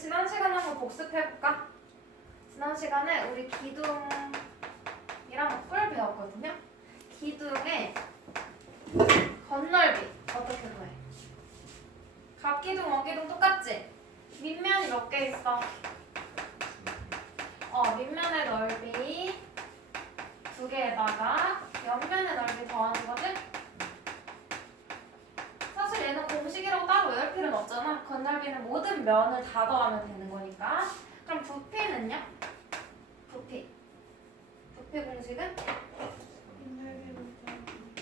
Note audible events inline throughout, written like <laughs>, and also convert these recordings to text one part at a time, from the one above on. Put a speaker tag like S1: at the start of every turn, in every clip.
S1: 지난 시간에 한번 복습해볼까? 지난 시간에 우리 기둥이랑 뿔 배웠거든요. 기둥의 건널비 어떻게 구해? 각기둥, 원기둥 똑같지? 밑면이 몇 개 있어? 어, 밑면의 넓이 두 개에다가 옆면의 넓이 더하는 거지? 사실 얘는 공식이라고 따로 외울 필요는 없잖아. 건널비는 모든 면을 다 더하면 되는 거니까. 그럼 부피는요? 부피. 부피 공식은?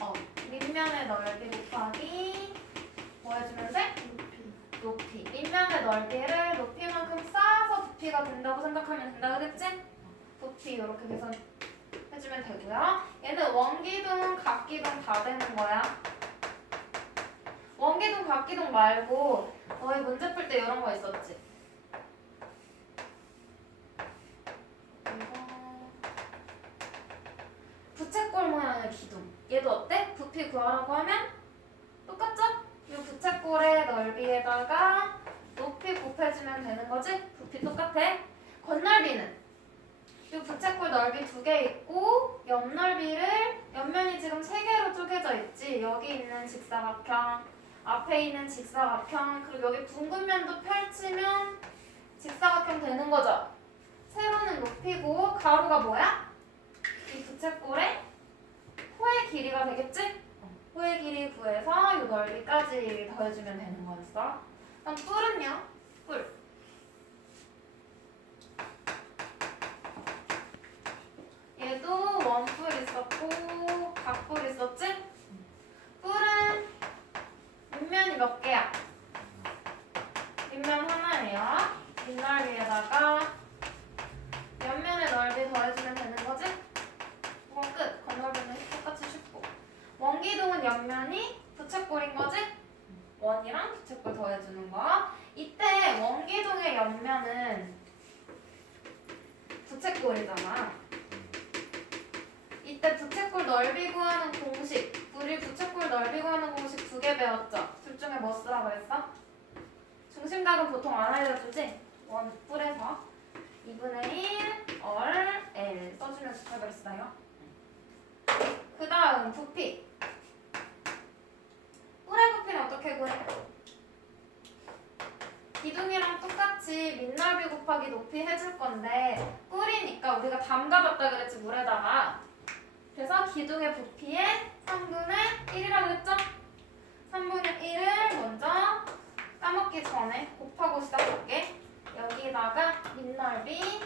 S1: 어, 밑면의 넓이 곱하기 뭐 해주면 돼? 높이. 밑면의 넓이를 높이만큼 쌓아서 부피가 된다고 생각하면 된다 그랬지? 부피 이렇게 계산해주면 되고요. 얘는 원기둥, 각기둥 다 되는 거야. 원기둥, 각기둥 말고 너희 문제 풀 때 이런 거 있었지? 부채꼴 모양의 기둥. 얘도 어때? 부피 구하라고 하면 똑같죠? 이 부채꼴의 넓이에다가 높이 곱해주면 되는 거지? 부피 똑같아. 건널비는 이 부채꼴 넓이 두 개 있고 옆 넓이를 옆면이 지금 세 개로 쪼개져 있지. 여기 있는 직사각형, 앞에 있는 직사각형, 그리고 여기 둥근 면도 펼치면 직사각형 되는 거죠. 세로는 높이고 가로가 뭐야? 이 부채꼴의 호의 길이가 되겠지? 호의 길이 구해서 이 넓이까지 더해주면 되는 거였어. 그럼 뿔은요? 뿔. 얘도 원뿔 있었고 각뿔 있었지? 밑면이 몇 개야? 밑면 하나예요. 윗넓이에다가 옆면의 넓이 더해주면 되는 거지? 이건 끝. 건널비는 똑같이 쉽고. 원기둥은 옆면이 부채꼴인 거지? 원이랑 부채꼴 더해주는 거. 이때 원기둥의 옆면은 부채꼴이잖아. 이때 부채꼴 넓이 구하는 공식. 우리 부채꼴 넓이 구하는 공식 두 개 배웠죠? 둘 중에 뭐 쓰라 그랬어? 중심각은 보통 안 알려주지? 원 뿔에서 2분의 1 얼 L 써주면 좋다 그랬어요. 그 다음 부피. 뿔의 부피는 어떻게 구해? 기둥이랑 똑같이 밑넓이 곱하기 높이 해줄 건데 우리가 담가뒀다 그랬지 물에다가 그래서 기둥의 부피의 3분의 1이라고 그랬죠? 3분의 1을 먼저 까먹기 전에 곱하고 시작할게 여기다가 밑넓이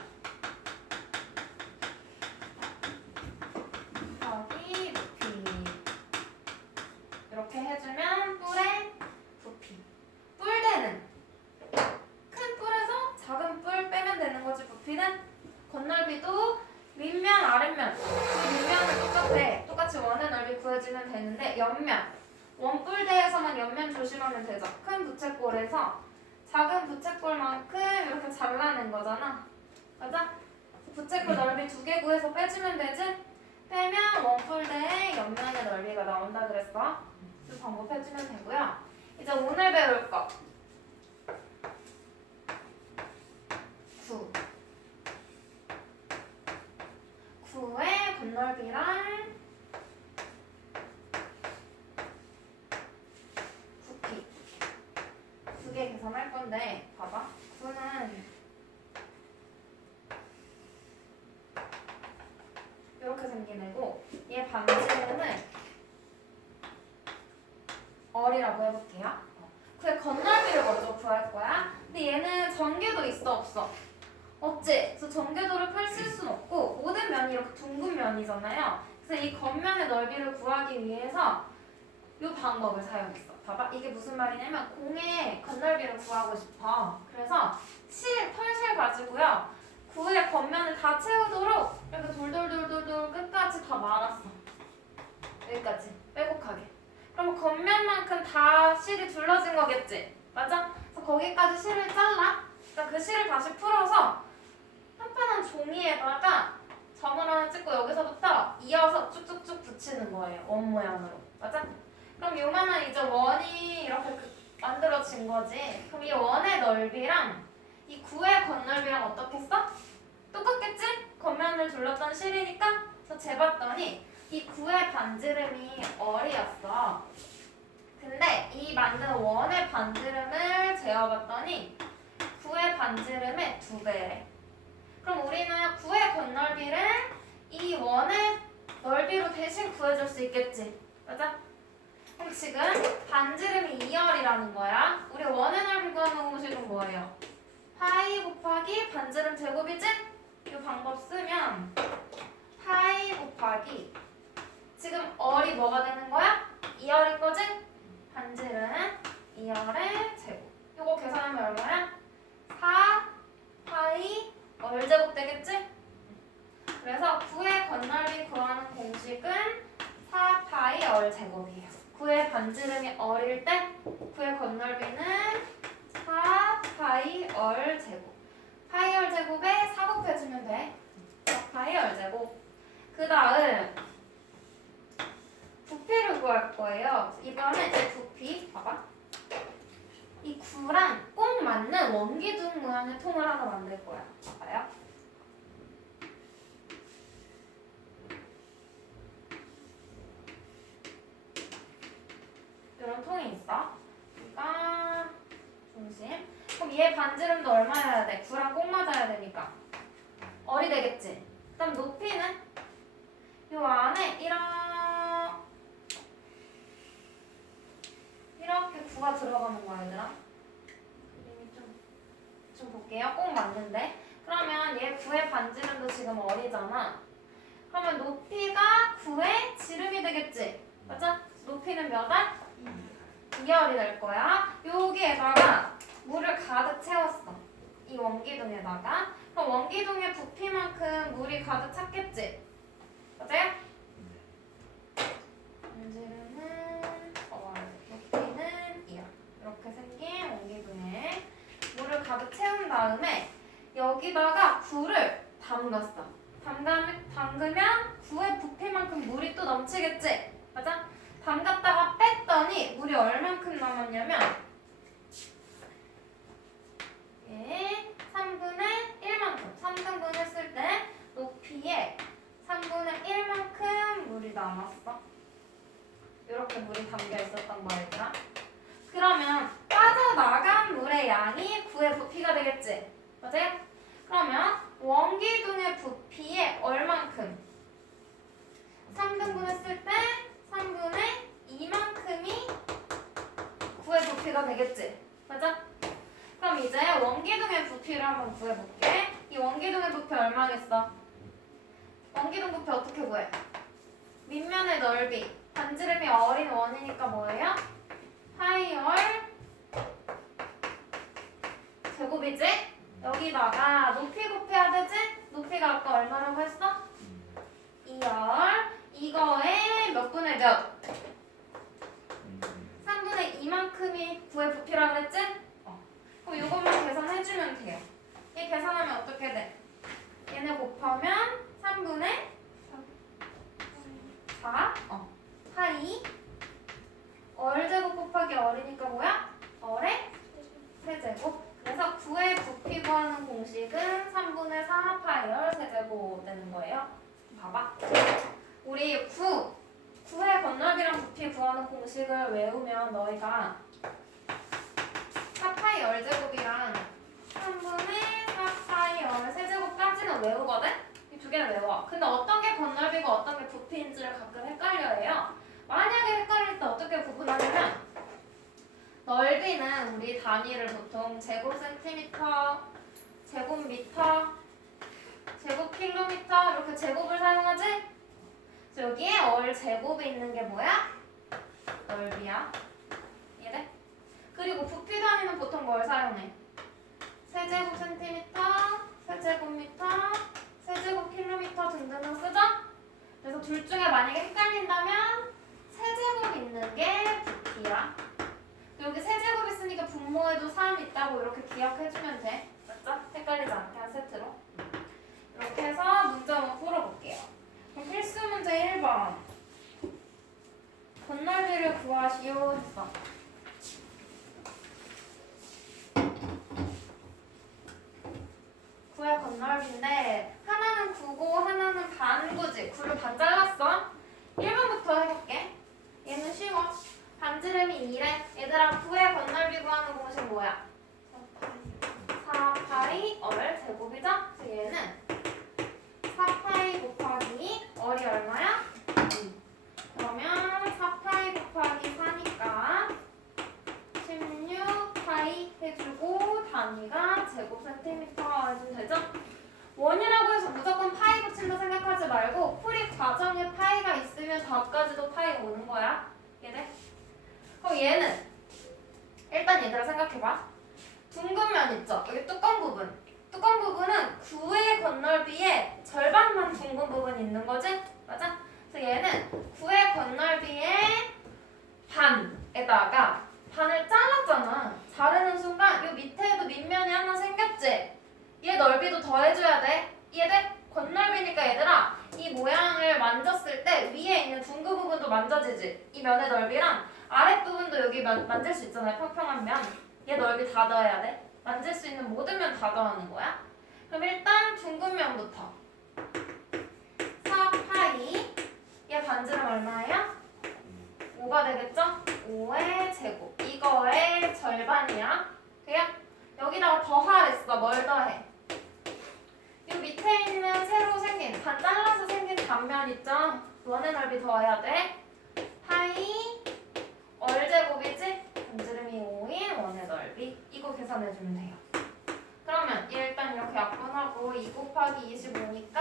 S1: 되는데 옆면 원뿔대에서만 옆면 조심하면 되죠 큰 부채꼴에서 작은 부채꼴만큼 이렇게 잘라낸 거잖아 맞아? 부채꼴 넓이 두 개 구해서 빼주면 되지? 빼면 원뿔대의 옆면의 넓이가 나온다 그랬어 그 방법 해주면 되고요 이제 오늘 배울 거 9. 9의 건널비랑 부피 두 개 계산할 건데 봐봐 9는 이렇게 생긴 애고 얘 반지름을 얼이라고 해볼게요 어. 그래 건널비를 먼저 구할 거야 근데 얘는 전개도 있어 없어? 없지? 그래서 전개도를 펼칠 순 없고 모든 면이 이렇게 둥근 면이잖아요. 그래서 이 겉면의 넓이를 구하기 위해서 이 방법을 사용했어. 봐봐. 이게 무슨 말이냐면 공의 겉넓이를 구하고 싶어. 그래서 실, 털실 가지고요. 구의 겉면을 다 채우도록 이렇게 돌돌돌돌돌 끝까지 다 말았어. 여기까지. 빼곡하게. 그럼 겉면만큼 다 실이 둘러진 거겠지? 맞아? 그래서 거기까지 실을 잘라. 그러니까 그 실을 다시 풀어서 한편한 종이에다가 점을 하나 찍고 여기서부터 이어서 쭉쭉쭉 붙이는 거예요. 원 모양으로. 맞아? 그럼 요만한 이제 원이 이렇게 그- 만들어진 거지. 그럼 이 원의 넓이랑 이 구의 어떻게 써? 똑같겠지? 겉면을 둘렀던 실이니까 그래서 재봤더니 이 구의 반지름이 얼이었어. 근데 이 만든 원의 반지름을 재어봤더니 구의 반지름의 두 배래. 그럼 우리는 구의 건널비를 이 원의 넓이로 대신 구해줄 수 있겠지. 맞아? 그럼 지금 반지름이 2열이라는 거야. 우리 원의 넓이 구하는 공식은 뭐예요? 파이 곱하기 반지름 제곱이지? 이 방법 쓰면 파이 곱하기 지금 얼이 뭐가 되는 거야? 2열인 거지? 반지름 2열의 제곱. 이거 계산하면 얼마야? 4 파이 얼 제곱 되겠지? 그래서 9의 건널비 구하는 공식은 4 파이 얼 제곱이에요. 9의 반지름이 얼일 때 9의 건널비는 4 파이 얼 제곱. 파이 얼 제곱에 4 곱해주면 돼. 4 파이 얼 제곱. 그 다음 부피를 구할 거예요. 이번에 이 부피 봐봐. 이 9랑 꼭 맞는 원기둥 모양의 통을 하나 만들 거야. 봐봐요. 이런 통이 있어. 이가 중심. 그럼 얘 반지름도 얼마여야 돼? 9랑 꼭 맞아야 되니까. 얼이 되겠지. 그럼 높이는 요 안에 이런 이렇게 9가 들어가는 거야, 얘들아. 그림이 좀, 좀 볼게요. 꼭 맞는데. 그러면 얘 9의 반지름도 지금 어리잖아. 그러면 높이가 9의 지름이 되겠지? 맞아? 높이는 몇 알? 2열이 될 거야. 여기에다가 물을 가득 채웠어. 이 원기둥에다가. 그럼 원기둥의 부피만큼 물이 가득 찼겠지? 맞아요? 반지름은 어, 높이는 2열. 이렇게 생긴 원기둥에 물을 가득 채운 다음에 여기다가 굴을 담갔어. 담가면, 담그면 구의 부피만큼 물이 또 넘치겠지? 맞아? 담갔다가 뺐더니 물이 얼만큼 남았냐면 예, 3분의 1만큼 3등분 했을 때 높이에 3분의 1만큼 물이 남았어 이렇게 물이 담겨 있었던 거였더라 그러면 빠져나간 물의 양이 구의 부피가 되겠지 맞아요? 그러면 원기둥의 부피에 얼만큼 3등분 했을 때 3분의 2만큼이 9의 부피가 되겠지? 맞아? 그럼 이제 원기둥의 부피를 한번 구해볼게. 이 원기둥의 부피 얼마겠어? 원기둥 부피 어떻게 구해? 밑면의 넓이. 반지름이 어린 원이니까 뭐예요? 파이 얼 제곱이지? 여기다가 높이 곱해야 되지? 높이가 아까 얼마라고 했어? 2열 이거에 몇 분의 몇? 3분의 2만큼이 9의 부피라 그랬지? 어. 그럼 이것만 계산해주면 돼요. 얘 계산하면 어떻게 돼? 얘네 곱하면 3분의 4 어. 파이 얼제곱 곱하기 얼이니까 뭐야? 얼의 세제곱 그래서 9의 부피 구하는 공식은 3분의 4 파이 얼 세제곱 되는 거예요. 봐봐. 우리 9, 9의 건널비랑 부피 구하는 공식을 외우면 너희가 4파이 열제곱이랑 3분의 4파이 열 세제곱까지는 외우거든? 이 두 개는 외워. 근데 어떤 게 건널비고 어떤 게 부피인지를 가끔 헷갈려해요. 만약에 헷갈릴 때 어떻게 구분하냐면 넓이는 우리 단위를 보통 제곱 센티미터, 제곱 미터, 제곱 킬로미터 이렇게 제곱을 사용하지? 여기에 얼 제곱이 있는 게 뭐야? 넓이야. 이해돼? 그리고 부피 단위는 보통 뭘 사용해? 세제곱 센티미터, 세제곱미터, 세제곱 킬로미터 등등을 쓰죠? 그래서 둘 중에 만약에 헷갈린다면 세제곱 있는 게 부피야. 여기 세제곱 있으니까 분모에도 3 있다고 이렇게 기억해주면 돼. 맞죠? 헷갈리지 않게 한 세트로. 이렇게 해서 문제 한번 풀어볼게요. 그럼 필수 문제 1번. 건널비를 구하시오 했어. 건널비인데 하나 는 9고 하나는 반 9지 9를 반 잘랐어 1번부터 해볼게 얘는 쉬워 반지름이 2래 얘들아 9의 건널비 구하는 공식 뭐야? 4파이 얼 제곱이죠? 그래서 얘는 4파이 곱하기 얼이 얼마야? 2 그러면 4파이 곱하기 4니까 16파이 해주고 단위가 제곱 센티미터 해주면 되죠? 원이라고 해서 무조건 파이 붙인다 생각하지 말고 풀이 과정에 파이가 있으면 답까지도 파이가 오는 거야. 얘네? 그럼 얘는 일단 얘들아 생각해봐. 둥근 면 있죠? 여기 뚜껑 부분. 뚜껑 부분은 9의 건널비에 절반만 둥근 부분이 있는 거지? 맞아? 그래서 얘는 9의 건널비의 반에다가 반을 잘랐잖아. 자르는 순간 이 밑에도 밑면이 하나 생겼지? 얘 넓이도 더해줘야 돼. 얘들 건널비니까 얘들아 이 모양을 만졌을 때 위에 있는 둥근 부분도 만져지지. 이 면의 넓이랑 아랫 부분도 여기 만, 만질 수 있잖아요. 평평한 면. 얘 넓이 다 더해야 돼. 만질 수 있는 모든 면 다 더하는 거야. 그럼 일단 둥근 면부터 4파이 얘 반지름 얼마예요? 5가 되겠죠? 5의 제곱 이거의 절반이야 그야? 여기다가 더하랬어 뭘 더해? 이 밑에 있는 새로 생긴 반 잘라서 생긴 단면 있죠? 원의 넓이 더해야 돼 파이 얼 제곱이지? 반지름이 5인 원의 넓이 이거 계산해주면 돼요 그러면 얘 일단 이렇게 약분하고 2 곱하기 25니까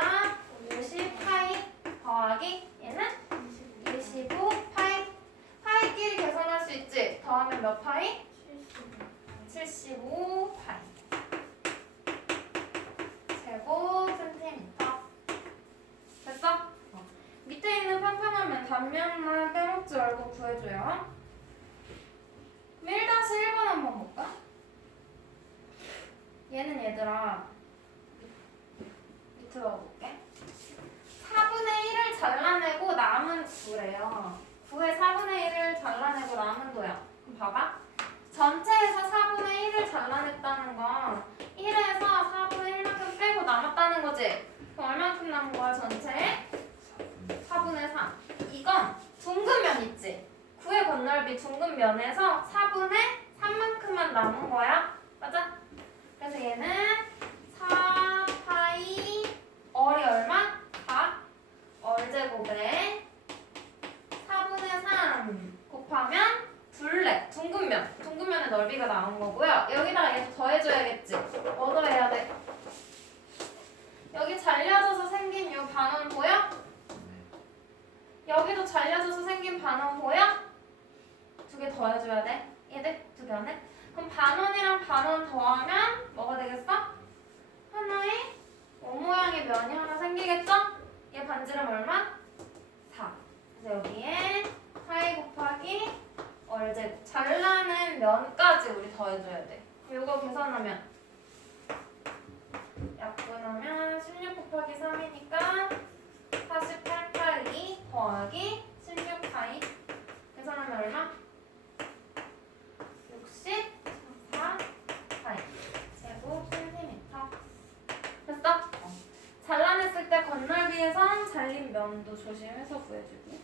S1: 50파이 더하기 얘는 25파이 파이끼리 계산할 수 있지? 더하면 몇 파이? 75파이 제곱 센티미터 됐어? 어. 밑에 있는 평평한 면 단면만 빼먹지 말고 구해줘요 그럼 1-1번 한번 볼까? 얘는 얘들아 밑으로 가볼게 4분의 1을 잘라내고 남은 9래요 9의 4분의 1을 잘라내고 남은 도야 그럼 봐봐 전체에서 4분의 1을 잘라냈다는 건 1에서 4분의 1만큼 빼고 남았다는 거지 그럼 얼만큼 남은 거야 전체에? 4분의 3 이건 둥근 면 있지 9의 건널비 둥근 면에서 4분의 3만큼만 남은 거야 맞아? 그래서 얘는 4파이 얼이 얼마? 4 얼제곱에 4분의 3 곱하면 둘레 둥근면 둥근면의 넓이가 나온 거고요 여기다가 얘 더해줘야겠지 뭐 더해야 돼? 여기 잘려져서 생긴 이 반원 보여? 여기도 잘려져서 생긴 반원 보여? 두 개 더해줘야 돼 얘들 두 개 안에 그럼 반원이랑 반원 더하면 뭐가 되겠어? 하나의 원 모양의 면이 하나 생기겠죠? 얘 반지름 얼마? 4 그래서 여기에 파이 곱하기 얼제곱 잘라낸 면까지 우리 더해줘야 돼 이거 계산하면 약분하면 16 곱하기 3이니까 48파이 더하기 16 파이 계산하면 얼마? 64 파이 제곱 센티미터 됐어? 어. 잘라냈을 때 건널비에선 잘린 면도 조심해서 구해주기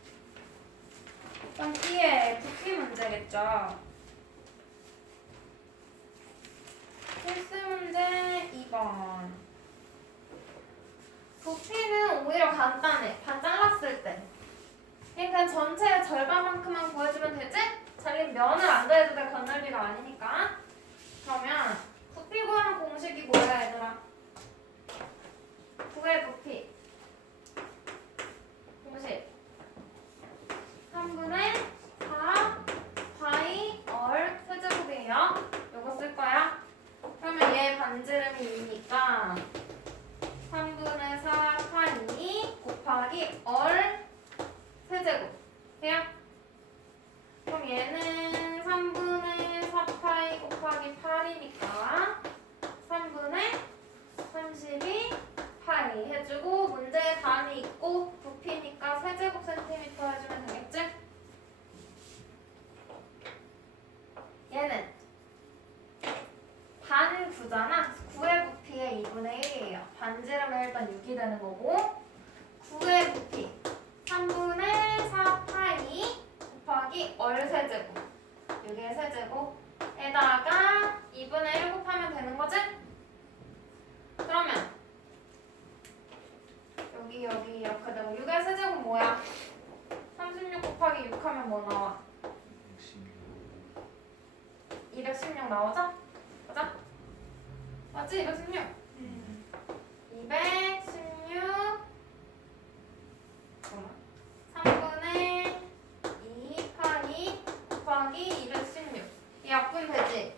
S1: 그럼 뒤에 부피 문제겠죠 필수 문제 2번. 부피는 오히려 간단해. 반 잘랐을 때. 그러니까 전체의 절반만큼만 구해주면 되지? 잘린 면을 안 더해도 될 건널비가 아니니까. 그러면 부피 구하는 공식이 뭐야 얘들아? 9의 부피. 공식. 3분의 4 파이 얼 세제곱이에요 요거 쓸 거야 그러면 얘 반지름이 2니까 3분의 4 파이 곱하기 얼 세제곱 돼요? 그럼 얘는 3분의 4파이 곱하기 8이니까 3분의 32 파이 해주고 문제에 단위 있고 부피니까 세제곱 센티미터 해주면 되겠지? 얘는 반 9잖아 9의 부피의 2분의 1이에요 반 반지름은 일단 6이 되는 거고 9의 부피 3분의 4 파이 곱하기 얼 세제곱 6의 세제곱에다가 2분의 1 곱하면 되는 거지? 그러면 여기 여기 되고 6의 세제곱 뭐야? 36 곱하기 6 하면 뭐 나와? 216 나오죠? 맞아? 맞지? 216 216 잠깐만 3분의 2 파이 곱하기 216 이 약분 되지?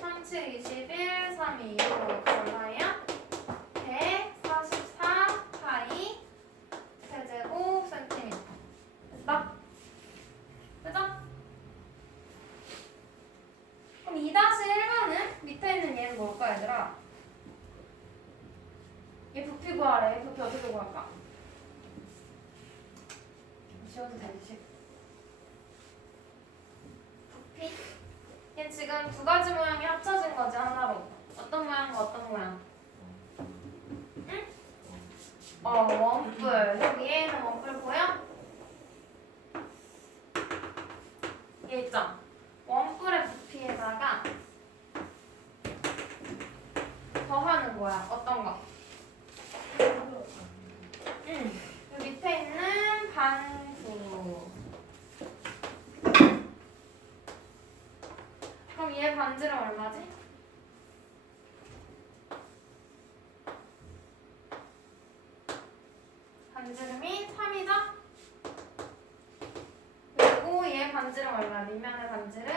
S1: 3, 7, 21, 3, 2, 6 얼마야? 144 파이 세제곱 센티미터 됐다? 그죠? 그럼 2-1번은 밑에 있는 얘는 뭘까 얘들아? 얘 부피 구하래. 얘 부피 어떻게 구할까? 지워도 되지. 부피? 얘 지금 두 가지 모양이 합쳐진 거지 하나로. 어떤 모양과 어떤 모양? 응? 어 원뿔. 여기 얘는 원뿔 보여? 얘 있죠? 원뿔의 부피에다가 더하는 거야. 어떤 거? 응. 그 밑에 있는 반구. 그럼 얘 반지름 얼마지? 반지름이 3이죠? 그리고 얘 반지름 얼마? 밑면의 반지름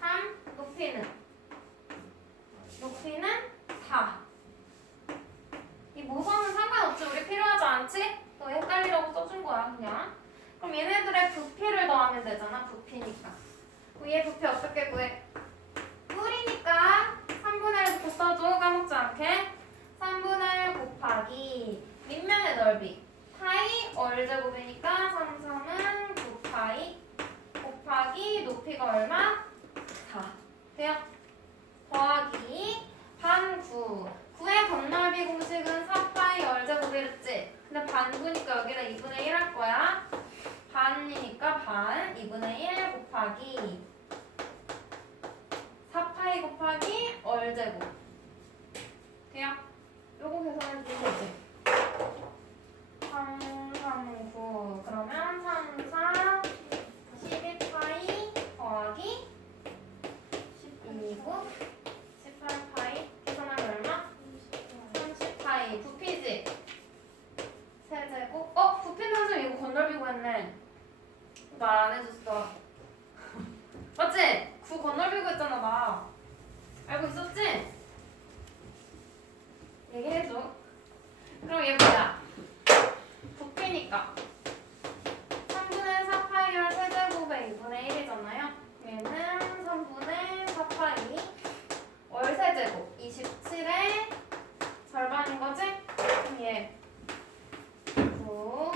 S1: 3. 높이는? 높이는 4. 이 모성은 상관없지. 우리 필요하지 않지? 너 헷갈리라고 써준 거야, 그냥. 그럼 얘네들의 부피를 더하면 되잖아, 부피니까. 얘 부피 어떻게 구해? 뿔이니까 3분의 1부터 써줘, 까먹지 않게. 3분의 1 곱하기 밑면의 넓이. 파이 얼제곱이니까 3, 3은 9파이 곱하기 높이가 얼마? 4. 돼요? 더하기 반구. 9의 건널비 공식은 4파이 열제곱이랬지? 근데 반구니까 여기다 2분의 1 할 거야. 반이니까 반, 2분의 1 곱하기 4파이 곱하기 얼제곱. 돼요? 요거 계산해 주면 되지? 3, 3, 9. 그러면 3, 4, 12 파이 더하기 2, 9, 18 파이. 계산하면 얼마? 30 파이 부피지? 세제곱 어? 부피 선생님 이거 건널비고 했네 말 안 해줬어 <laughs> 맞지? 구 건널비고 했잖아 나 알고 있었지? 얘기해줘 그럼 얘 뭐야? 부피니까 3분의 4 파이를 세제곱에 2분의 1이잖아요 얘는 3분의 4파이 월세제곱 27의 절반인 거지? 그럼 얘 9,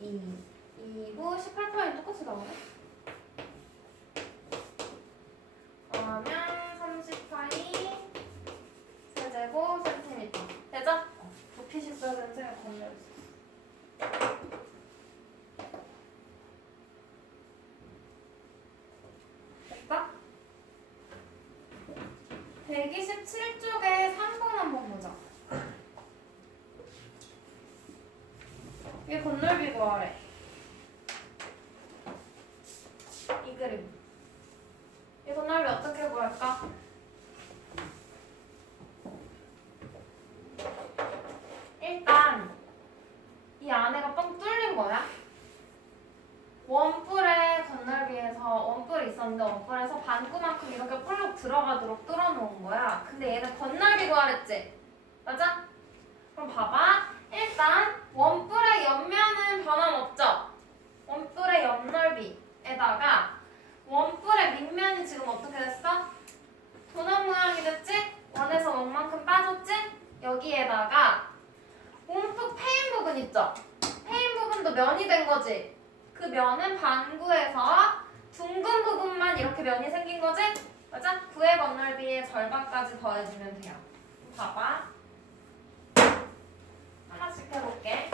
S1: 2, 2, 9, 18파이 똑같이 나오네? 그러면 30파이 세제곱 센티미터 되죠? 부피식 써야 되는 생각 건네주세요 됐다? 127쪽에 3번 한번 보자. 이게 건널비 구하래. 이 그림. 이 건널비 어떻게 구할까? 일단 이 안에가 뻥 뚫린 거야. 원뿔의 건널비에서 원뿔이 있었는데 원뿔에서 반구만큼 이렇게 들어가도록 뚫어놓은 거야. 근데 얘는 건널비 구하랬지? 맞아? 그럼 봐봐. 일단 원뿔의 옆면은 변함없죠? 원뿔의 옆넓이에다가 원뿔의 밑면이 지금 어떻게 됐어? 도넛 모양이 됐지? 원에서 원만큼 빠졌지? 여기에다가 움푹 패인 부분 있죠? 패인 부분도 면이 된 거지? 그 면은 반구에서 둥근 부분만 이렇게 면이 생긴 거지? 맞아? 구의 건널비의 절반까지 더해주면 돼요. 봐봐. 하나씩 해볼게.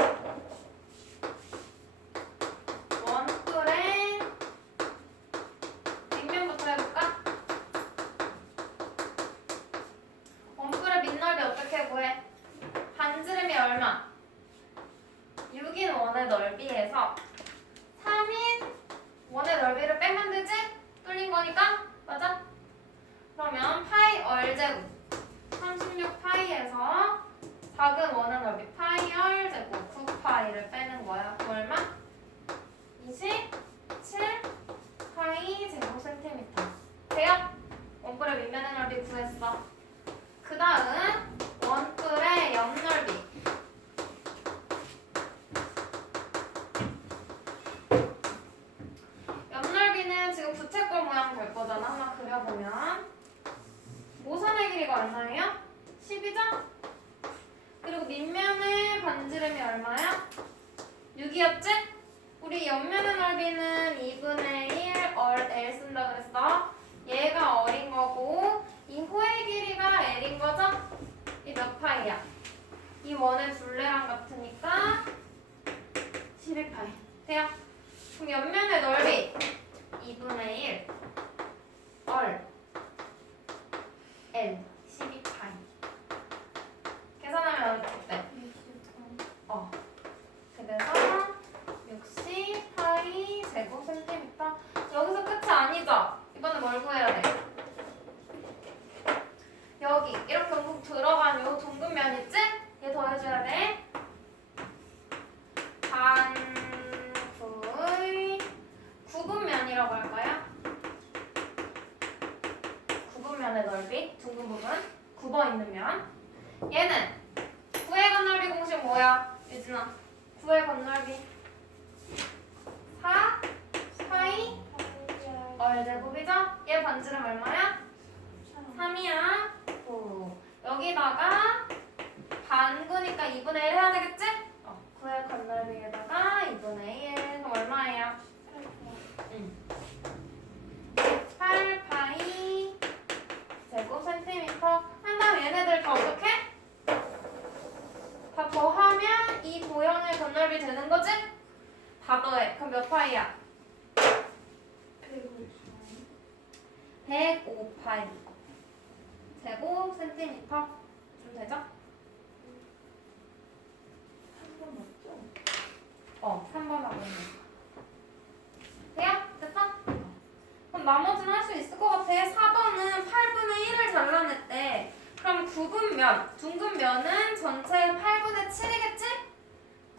S1: 면, 둥근면은 전체의 8분의 7이겠지?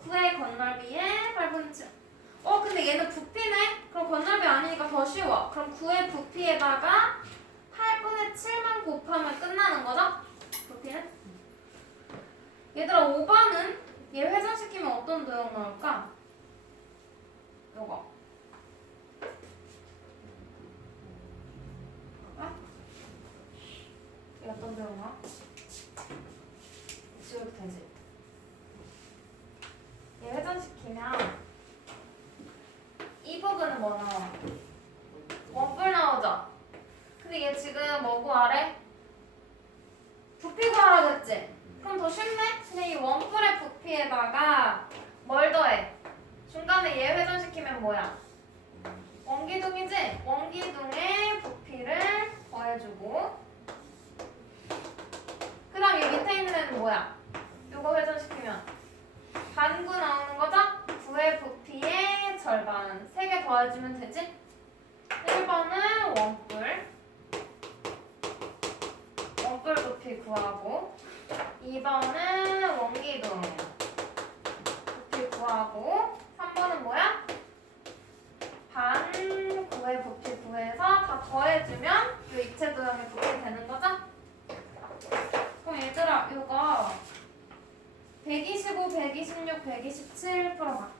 S1: 9의 건널비에 8분의 7. 어, 근데 얘는 부피네? 그럼 건널비 아니니까 더 쉬워. 그럼 9의 부피에다가 8분의 7만 곱하면 끝나는 거죠? 부피는? 얘들아, 5번은 얘 회전시키면 어떤 도형 나올까? 요거. 아? 얘 어떤 도형 나와? 지워도 되지? 얘 회전시키면 이 부분은 뭐 나와? 원뿔 나오죠? 근데 얘 지금 뭐 구하래? 부피 구하라 그랬지? 그럼 더 쉽네? 근데 이 원뿔의 부피에다가 뭘 더해? 중간에 얘 회전시키면 뭐야? 원기둥이지? 원기둥의 부피를 더해주고 그 다음 이 밑에 있는 애는 뭐야? 요거 회전시키면 반구 나오는 거죠? 9의 부피의 절반 3개 더해주면 되지? 1번은 원뿔 원뿔 부피 구하고 2번은 원기둥 부피 구하고 3번은 뭐야? 반 9의 부피 구해서 다 더해주면 이 입체 도형의 부피 되는 거죠? 그럼 얘들아 이거 125, 126, 127 풀어봐